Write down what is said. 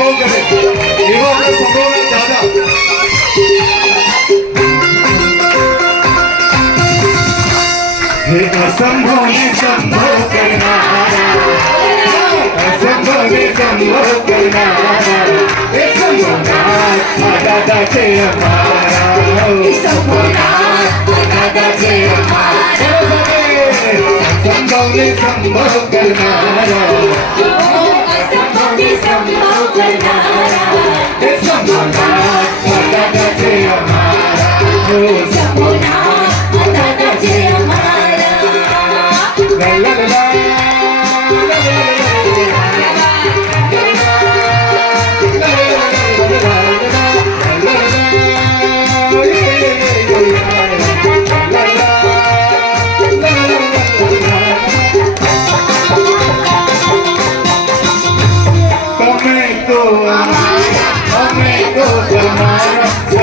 संभव करे एवं अपना संभव में दादा हे असंभव ने संभव करनारा असंभव ने संभव करनारा हे संभवनाथ दादा से हमारा संभवनाथ दादा से हमारा संभव ने संभव करनारा असंभव ने संभव करनारा हे संभव